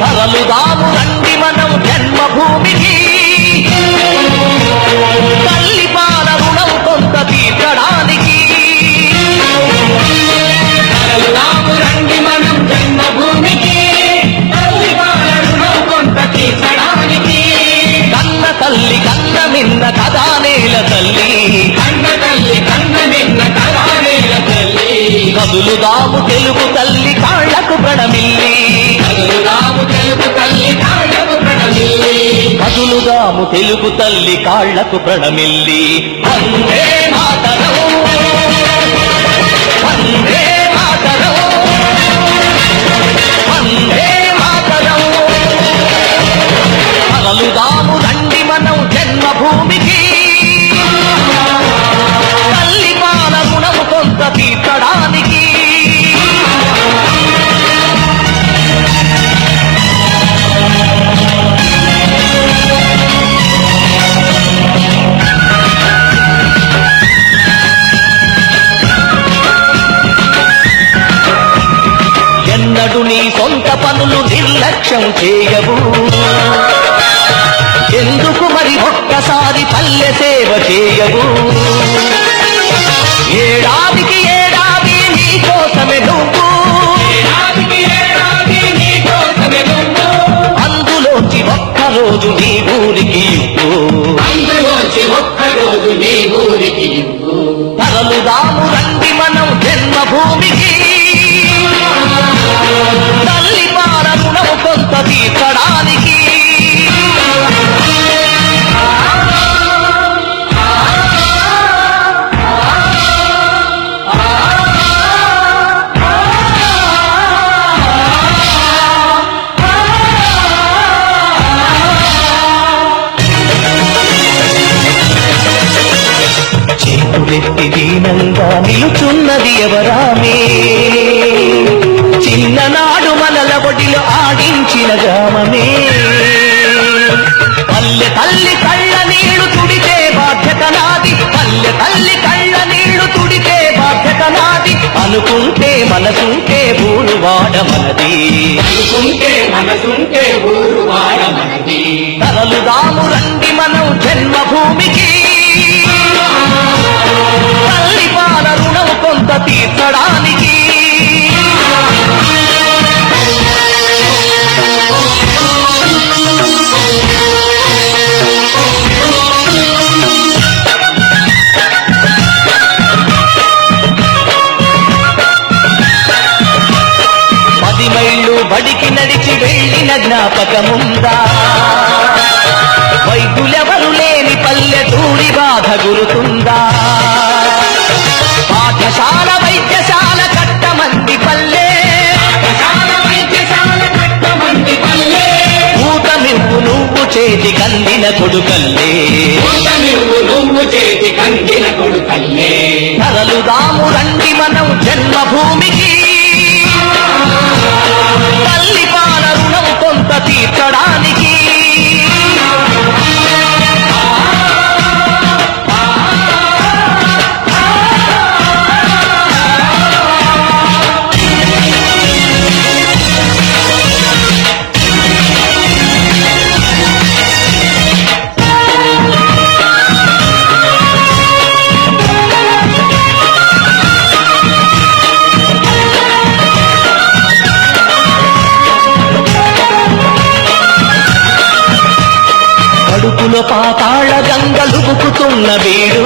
తరలుదాము రండి మనం జన్మభూమికి, తల్లి పాల రుణం కొంత తీర్చడానికి. తరలుదాము రండి మనం జన్మభూమికి, తల్లి పాల రుణం కొంత తీర్చడానికి. కన్న తల్లి కన్న మిన్న కదా నేల తల్లి, కన్న తల్లి కన్న మిన్న కదా నేల తల్లి. కదులుదాము తెలుగు తల్లి కాళ్లకు ప్రణమిల్లి, కదులుదాము తెలుగు తల్లి కాళ్లకు ప్రణమిల్లి. కదులుదాము తెలుగు తల్లి కాళ్లకు ప్రణమిల్లి. వందే మాతరం, వందే మాతరం, వందే మాతరం. తరలుదాము రండి మనం జన్మభూమికి, తల్లి పాల రుణము కొంత తీర్చడానికి. ఎన్నడు నీ సొంత పనులు నిర్లక్ష్యం చేయవు, ఎందుకు మరి ఒక్కసారి పల్లె సేవ చేయవు. ఏడాదికి ఏడాది నీ కోసమే నువ్వు, ఏడాదికి ఏడాది నీ కోసమే నువ్వు. అందులోంచి ఒక్కరోజు నీ ఊరికి ఇవ్వు, అందులోంచి ఒక్కరోజు నీ ఊరికి ఇవ్వు. తరలుదాము రండి మనం జన్మభూమికి, తల్లి పాల రుణం కొంత తీర్చడానికి. చేతులెత్తి దీనంగా నిలుచున్నది ఎవరామే, చిన్ననాడు మనల ఒడిలో ఆడించిన గ్రామమే. పల్లె తల్లి కళ్ళ నీళ్లు తుడితే బాధ్యత నాది, పల్లె తల్లి కళ్ళ నీళ్లు తుడితే బాధ్యత నాది. అనుకుంటే మనసుంటే ఊరు వాడ మనది, అనుకుంటే మనసుంటే ఊరు వాడ మనది. తరలుదాము రండి మనం జన్మభూమికి, తల్లి పాల రుణం కొంత తీర్చడానికి. పది మైళ్ళు బడికి నడిచి వెళ్ళిన జ్ఞాపకముందా, వైద్యులెవరు లేని పల్లెటూరి బాధ గురుతుందా. పాఠశాల వైద్యశాల కట్టమంది పల్లె, పాఠశాల వైద్యశాల కట్టమంది పల్లె. ఊతమివ్వు నువ్వు చేతి కందిన కొడుకల్లే, ఊట నువ్వు చేతి కందిన కొడుకల్లే. తరలుదాము రండి మనం జన్మభూమికి, తల్లి పాల రుణం కొంత తీర్చడానికి. కడుపులో పాతాళ గంగలుబుకుతున్న వీడు,